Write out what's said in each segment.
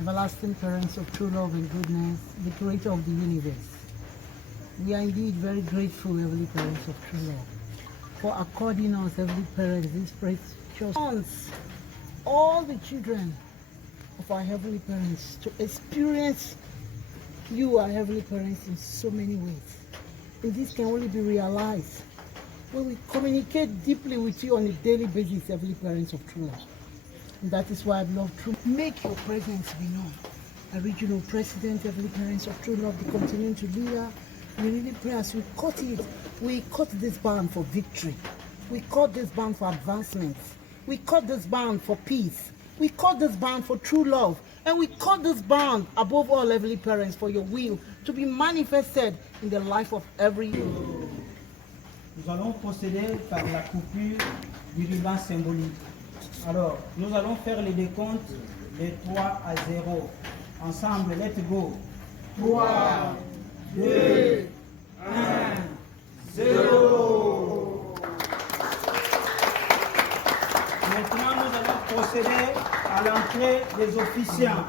Everlasting parents of true love and goodness, the creator of the universe. We are indeed very grateful, Heavenly Parents of true love, for according us, Heavenly Parents, these precious sons, all the children of our Heavenly Parents, to experience you, our Heavenly Parents, in so many ways. And this can only be realized when we communicate deeply with you on a daily basis, Heavenly Parents of true love. And that is why I love true. Make your presence be known. A regional president, Heavenly Parents of true love, the continuing to leader. We really pray as we cut it. We cut this band for victory. We cut this band for advancement. We cut this band for peace. We cut this band for true love. And we cut this band, above all, Heavenly Parents, for your will to be manifested in the life of every. Nous allons procéder par la coupure du ruban symbolique. Alors, nous allons faire les décomptes de 3 à 0. Ensemble, let's go. 3, 2, 1, 0. Maintenant, nous allons procéder à l'entrée des officiants.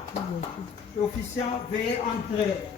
Les officiants, veuillez entrer.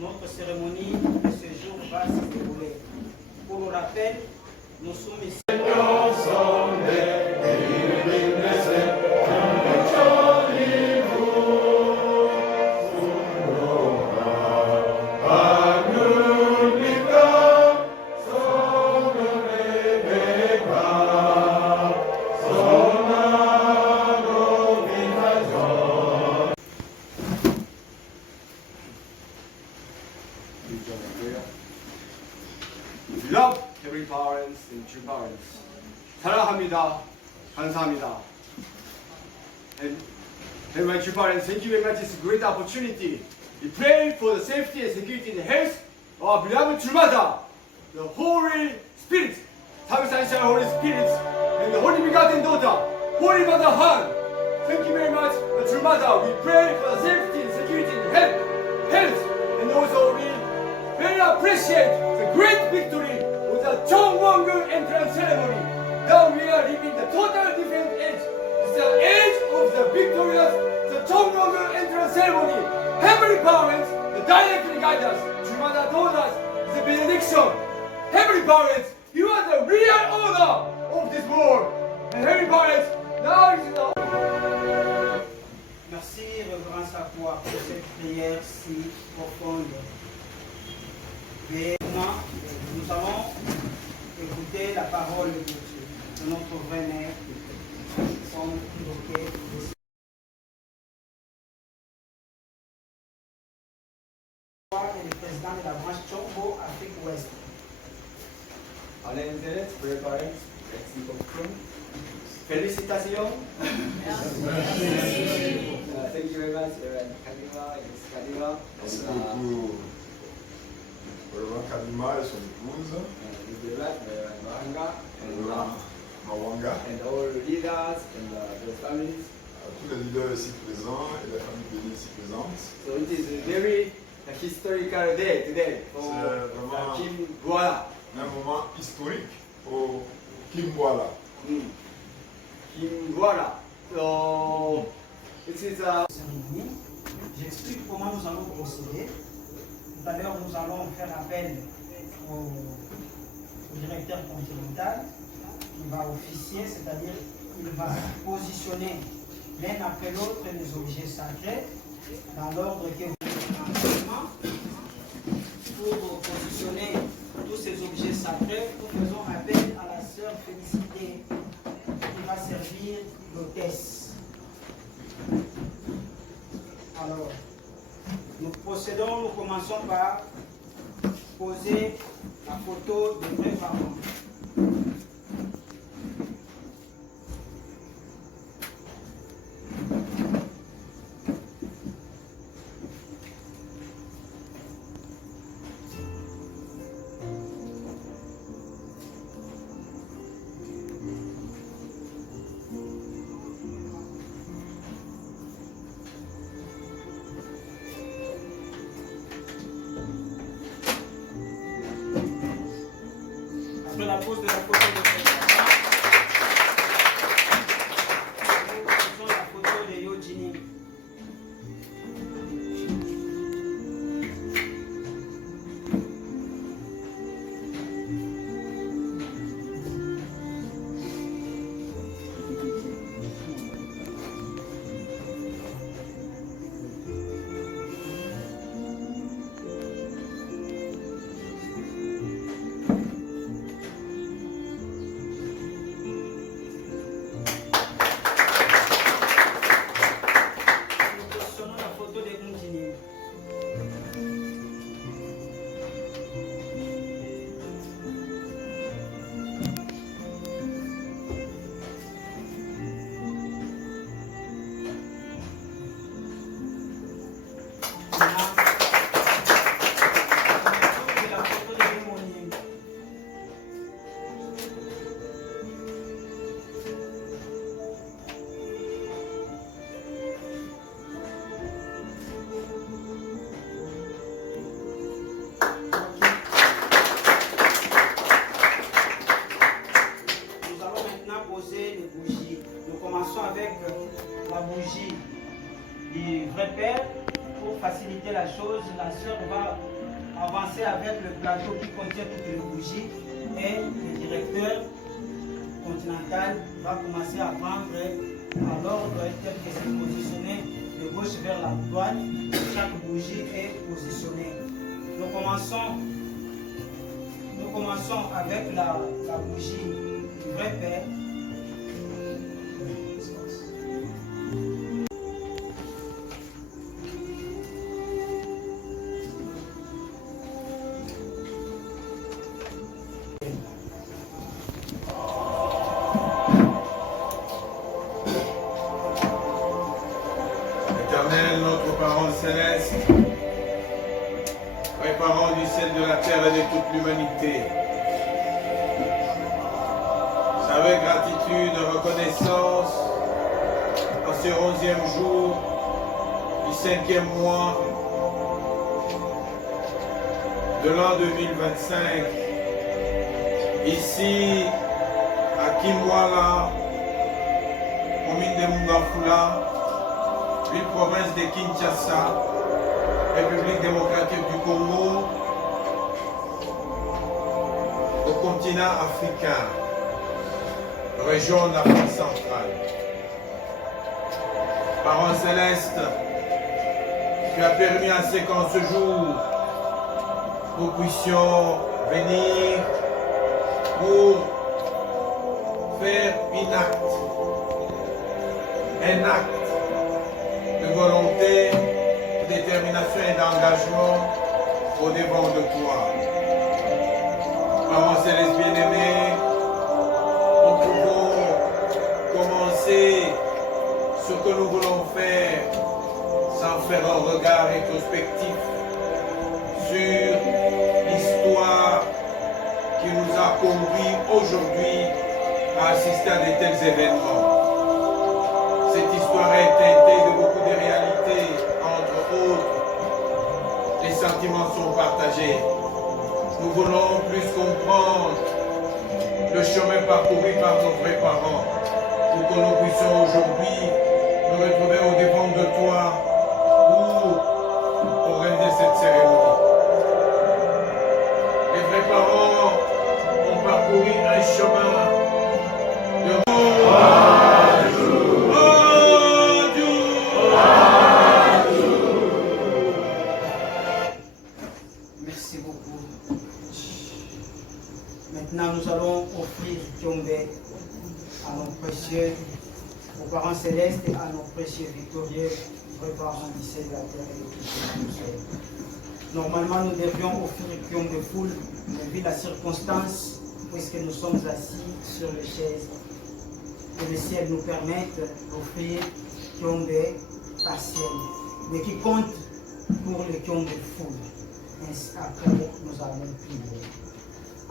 Notre cérémonie de ce jour va se dérouler. Pour le rappel, nous sommes ici. Love every parents and true parents. 사랑합니다. 감사합니다. And my true parents, thank you very much. It's a great opportunity. We pray for the safety and security and health of our beloved true mother, the Holy Spirit, 삼위일체 Holy Spirit, and the Holy Begotten Daughter, Holy Mother Han. Thank you very much, the true mother. We pray for the safety and security and health, and also we very appreciate the great victory of the Cheongwon-gu entrance ceremony that we are living the total different age. It's the age of the victorious, the Chongrongu entrance ceremony. Heavenly parents, the directly guide us. 주마다 told us, it's a benediction. Heavenly parents, you are the real owner of this world. And heavenly parents, now is the Merci, Révérend Sakwa, pour cette prière si profonde. Et maintenant, nous allons écouter la parole de Dieu, de notre vrai Mère, comme évoqué ici. Et le président de la branche Chombo, Afrique Ouest. Alain Internet, Frère Parents, merci beaucoup. Félicitations. Thank you very much, Reverend Kalima, Miss Kalima. Merci beaucoup, Reverend Kalima et son épouse, Reverend Mahanga, Reverend Mawanga, and all leaders and their families. tous les leaders ici présents et les familles bénies ici présentes. So it is a very historical day today for Kim Gwala. Un moment historique au Kimboala. Kim Gwala. So it is a Cérémonie. J'explique comment nous allons procéder. Tout à l'heure, nous allons faire appel au directeur continental qui va officier, c'est-à-dire qu'il va positionner l'un après l'autre les objets sacrés dans l'ordre que vous pour positionner tous ces objets sacrés, nous faisons appel à la sœur Félicité qui va servir l'hôtesse. Alors, nous procédons, nous commençons par poser la photo des vrais parents. Après la pose de la photo de Président, nous posons la photo de Yojini. Nous positionnons la photo de Yojini. La photo de Yomoni. Nous allons maintenant poser les bougies. Nous commençons avec la bougie du vrai père. Pour faciliter la chose, la sœur va avancer avec le plateau qui contient toutes les bougies et le directeur continental va commencer à prendre à l'ordre tel que c'est positionné de gauche vers la droite. Chaque bougie est positionnée. Nous commençons avec la bougie du vrai père. Éternel, notre parent céleste, Père parent du ciel, de la terre et de toute l'humanité, c'est avec gratitude et reconnaissance, en ce 11e jour du 5e mois de l'an 2025, ici à Kimwala, commune de Mungafula, ville-province de Kinshasa, République démocratique du Congo, au continent africain, région d'Afrique centrale. Parents célestes, tu as permis à ce qu'en ce jour, nous puissions venir pour faire un acte de volonté, de détermination et d'engagement au devant de toi. Parents célestes bien-aimés, nous pouvons commencer ce que nous voulons faire sans faire un regard rétrospectif sur l'histoire qui nous a conduits aujourd'hui à assister à de tels événements. Cette histoire est teintée de beaucoup de réalités, entre autres, les sentiments sont partagés. Nous voulons plus comprendre le chemin parcouru par nos vrais parents pour que nous puissions aujourd'hui nous retrouver au devant de toi pour organiser cette cérémonie. Les vrais parents ont parcouru un chemin de Merci beaucoup. Maintenant, nous allons offrir Kiombe à nos précieux, aux parents célestes et à nos précieux victorieux, vrais parents d'ici de la terre et de tout le. Normalement, nous devrions offrir Kiombe full, mais vu la circonstance, puisque nous sommes assis sur les chaises, et le ciel nous permette d'offrir Kiombe partiel, mais qui compte pour le Kiombe full. Après, nous allons prier.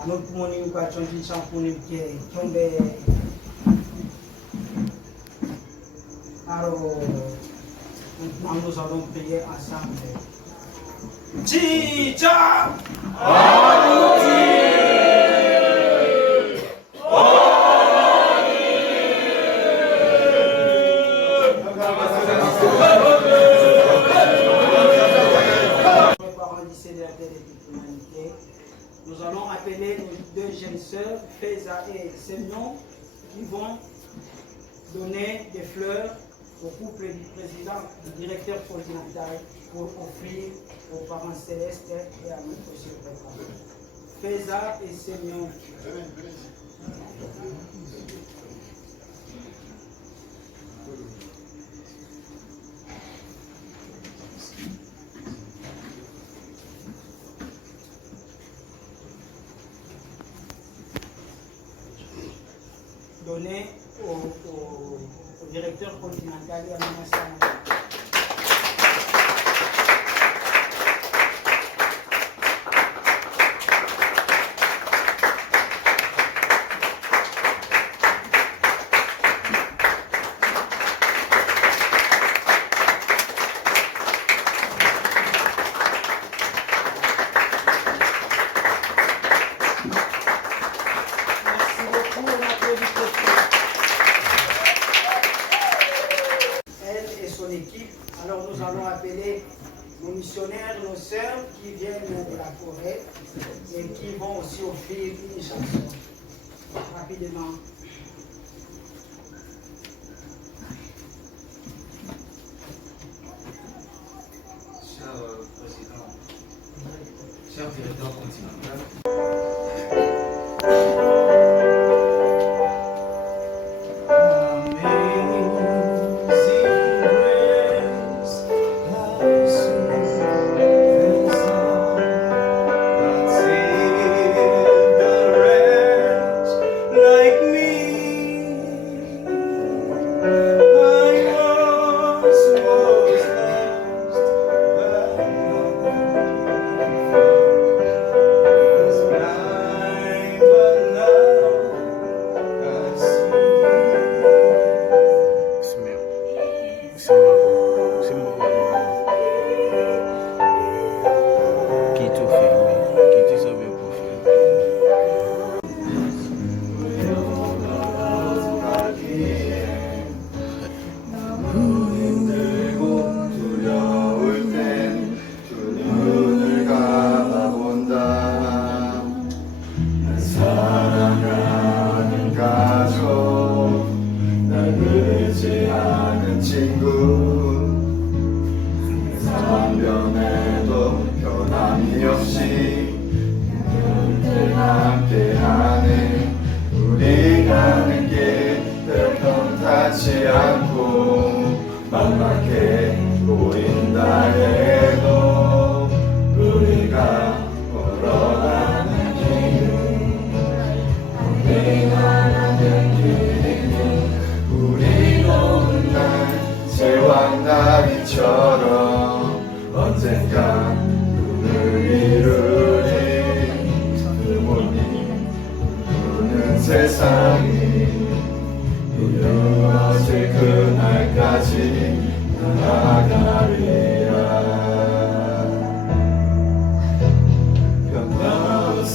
Alors, pour mon éducation, je chante pour nous Kiombe. Alors, maintenant, nous allons prier ensemble. Chicha! Nous allons appeler nos deux jeunes sœurs, Feza et Semyon, qui vont donner des fleurs au couple du président, du directeur continental, pour offrir aux parents célestes et à notre précieux président. Feza et Semyon. Donné au directeur continental et à Mama. Elle et son équipe. Alors nous allons appeler nos missionnaires, nos sœurs qui viennent de la forêt et qui vont aussi offrir une chanson. Rapidement. Cher président, cher directeur continental,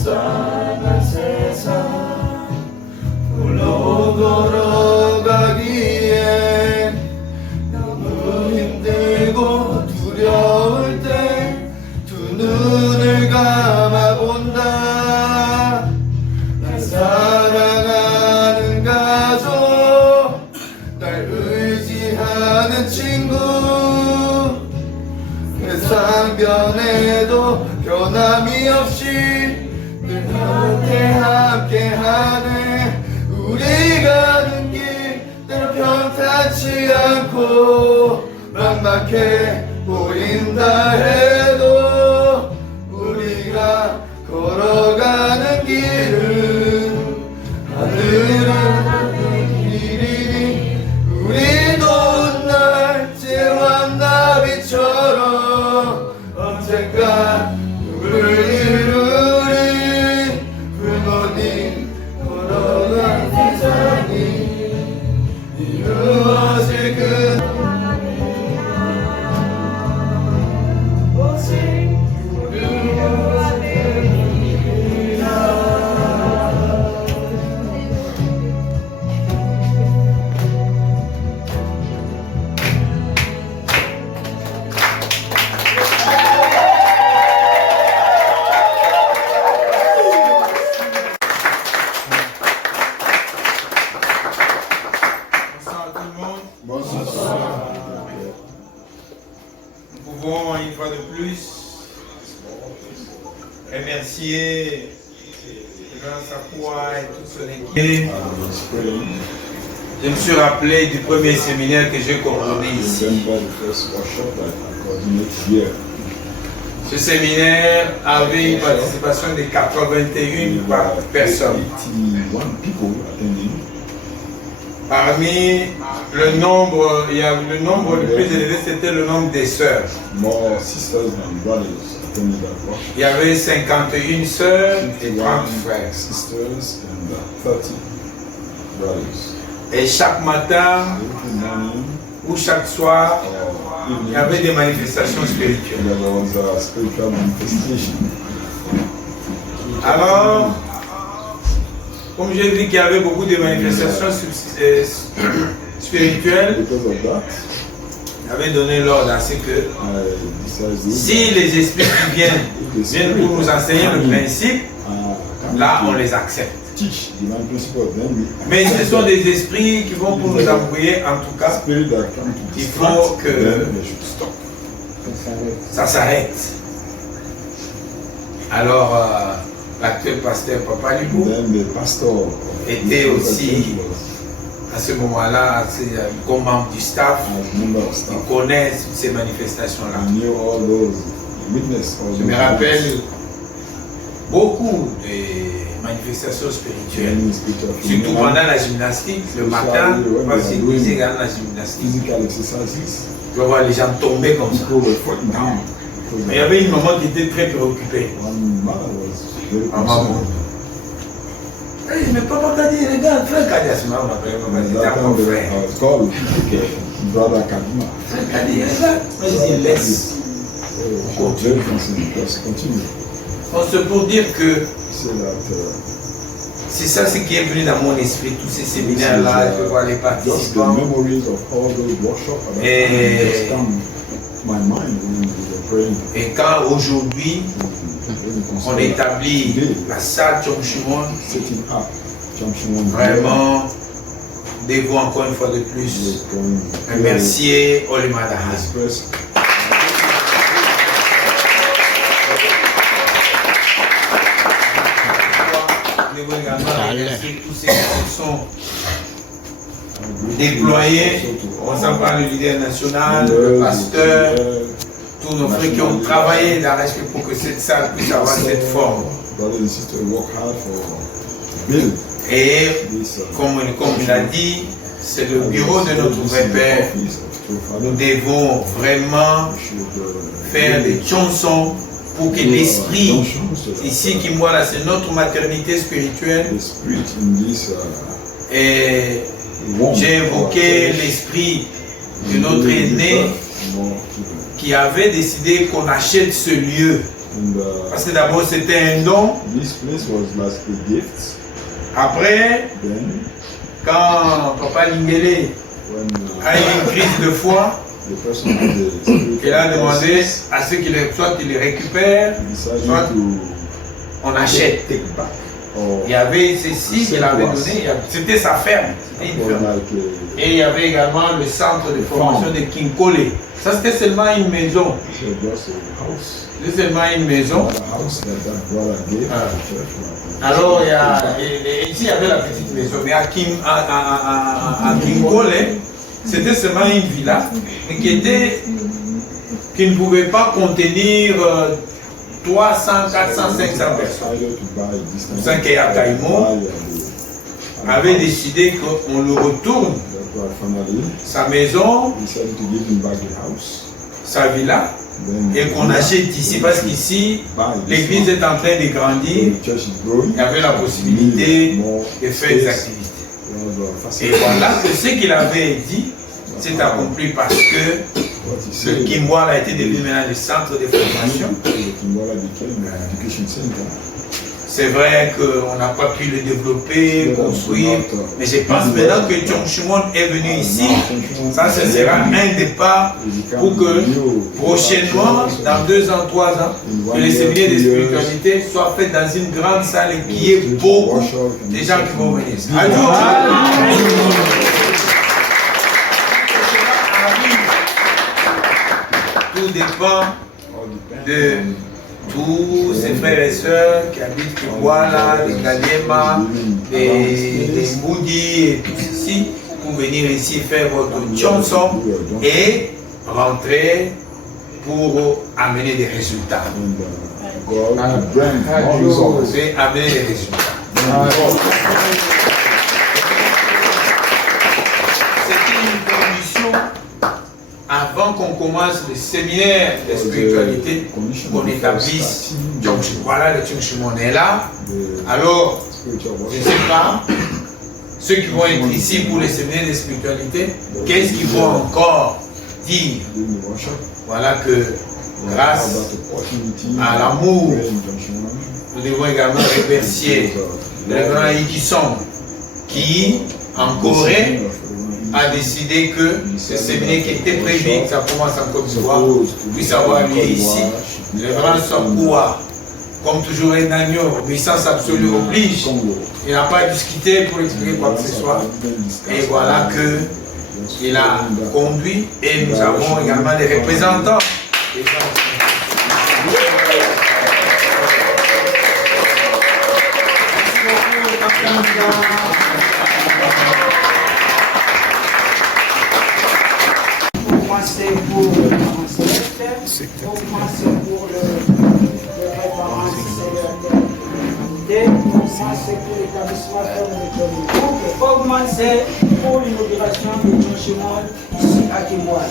불쌍한 세상 홀로 걸어가기에 너무 힘들고 두려울 때 두 눈을 감아본다. 날 사랑하는 가족, 날 의지하는 친구, 세상 변해도 변함이 없이 늘 함께하네. 우리 가는 길 때로 평탄치 않고 막막해 보인다 해도 우리가 걸어가는 길은 하늘은 길이니 우리도 날 제왕나비처럼 언젠가 꿈을 이루리. 불모님 걸어간 세상이 이루어질 그 une fois de plus remercier Jean Sapoua et toute son équipe. Je me suis rappelé du premier séminaire que j'ai coordonné ici. Ce séminaire avait une participation de 81 personnes. Parmi le nombre, il y a le nombre le plus élevé, c'était le nombre des sœurs. Il y avait 51 sœurs et 30 frères. Et chaque matin ou chaque soir, il y avait des manifestations spirituelles. Alors, comme j'ai dit qu'il y avait beaucoup de manifestations spirituelles, j'avais donné l'ordre à ce que si les esprits qui viennent pour nous enseigner le principe, là on les accepte. Mais ce sont des esprits qui vont pour nous embrouiller, en tout cas, il faut que ça s'arrête. Alors, l'actuel pasteur Papa Libou était aussi à ce moment-là comme membre du staff. Il connaît toutes ces manifestations-là. Je me rappelle beaucoup de manifestations spirituelles, surtout pendant la gymnastique, le matin, parce qu'ils disaient dans la gymnastique. Tu vas voir les gens tomber comme ça. Mais il y avait une maman qui était très préoccupée. Maman. Mais papa Kadi, regarde, frère Kadi, à ce moment, on appelle papa Kadi, t'as mon frère. Frère Kadi, regarde, vas-y, laisse. On se pour dire que c'est ça ce qui est venu dans mon esprit, tous ces séminaires-là, je vois les participants. Et quand aujourd'hui on établit la salle Chomshimon, vraiment, devons encore une fois de plus remercier Olimadaha. Nous devons également remercier tous ceux qui se sont déployés. On s'en parle, le leader national, le pasteur, tous nos frères qui ont travaillé d'arrache-pied pour que cette salle puisse avoir cette forme. Et comme il a dit, c'est le bureau de notre vrai Père. Nous devons vraiment faire des chansons pour que l'esprit, ici qui moi là, c'est notre maternité spirituelle. Et j'ai évoqué l'esprit de notre aîné qui avait décidé qu'on achète ce lieu Parce que d'abord c'était un don. this place was last a gift. Après, Then, quand Papa Lingele when a eu une crise de foi, the person had the spirit il a of demandé crisis, à ceux qui les, soit ils les récupèrent, he decided soit to on achète. take back. Or Il y avait ceci qu'il avait donné, c'était sa ferme. C'était une or ferme. like Et il y avait également le centre de formation de Kinkole. Ça c'était seulement une maison. so just a house. C'était seulement une maison. Not a house that brother gave Ah. to the church. Alors il y a, ici il y avait la petite maison, mais à Kinkole, c'était seulement une villa, mais qui ne pouvait pas contenir 300, 400, 500 personnes. Pour ça qu'Eya Kaimo avait décidé qu'on le retourne sa maison, sa villa, et qu'on achète ici, parce qu'ici, l'église est en train de grandir, il y avait la possibilité de faire des activités. Et voilà que ce qu'il avait dit s'est accompli parce que le Kimwala a été devenu maintenant le centre de formation. C'est vrai qu'on n'a pas pu le développer, construire, mais je pense maintenant que Tchongchumon est venu ici, ça ce sera un départ pour que prochainement, dans 2 ans, 3 ans, que les séminaires de spiritualité soient faits dans une grande salle et qu'il y ait beaucoup de gens qui vont venir. Tout dépend de tous ces frères et sœurs qui habitent Kiwala, les Galema, les Mboudi et tout ceci pour venir ici faire votre chanson et rentrer pour amener des résultats. C'est amener des résultats. C'était une condition avant qu'on commence le séminaire de spiritualité, qu'on établisse voilà, le Tchongchumon est là. Alors, je ne sais pas, ceux qui vont être ici pour le séminaire de spiritualité, qu'est-ce qu'ils vont encore dire? Voilà que grâce à l'amour, nous devons également remercier le révérend Ikison qui, en Corée, a décidé que ce séminaire qui était prévu, que ça commence en Côte d'Ivoire, puisse avoir lieu ici. Le grand Sokua, comme toujours un agneau, puissance absolue oblige. Il n'a pas discuté pour expliquer quoi que ce soit. Et voilà que il a conduit et nous avons également des représentants. Pour le parent céleste, pour commencer pour le parent céleste, pour commencer pour l'établissement ferme pour commencer pour l'inauguration de Tchongchumon ici à Kiwala.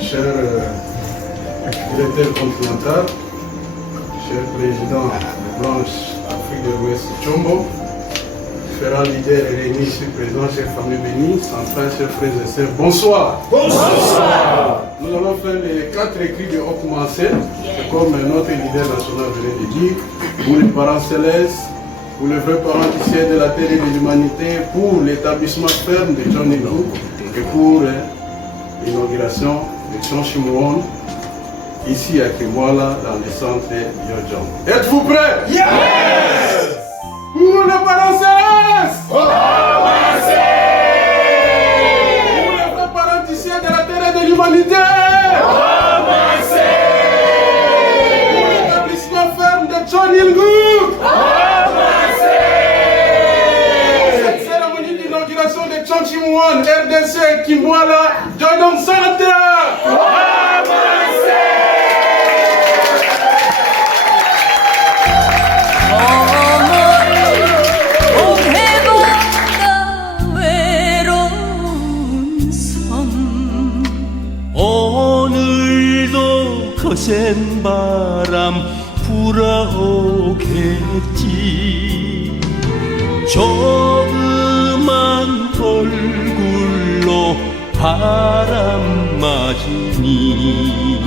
Cher directeur continental, cher président de Blanche Afrique de l'Ouest Tchombo, différents leaders réunis ici présents, chers familles bénies, centrales, chers frères et sœurs, bonsoir. Bonsoir. Nous allons faire les 4 écrits de Okumanse, comme notre leader national venait de dire, pour les parents célestes, pour les vrais parents du ciel, de la terre et de l'humanité, pour l'établissement ferme de John Nilou et pour l'inauguration de Tchongchumon ici à Kiwala dans le centre Yojong. Êtes-vous prêts? Yes! Pour les parents célestes! Pour les vrais parents du ciel, de la terre et de l'humanité! Pour l'établissement ferme de John Nilou! Cette cérémonie d'inauguration de Tchongchumon, RDC, Kiwala, Yojong Centre! 거센 바람 불어오겠지. 조그만 얼굴로 바람 맞으니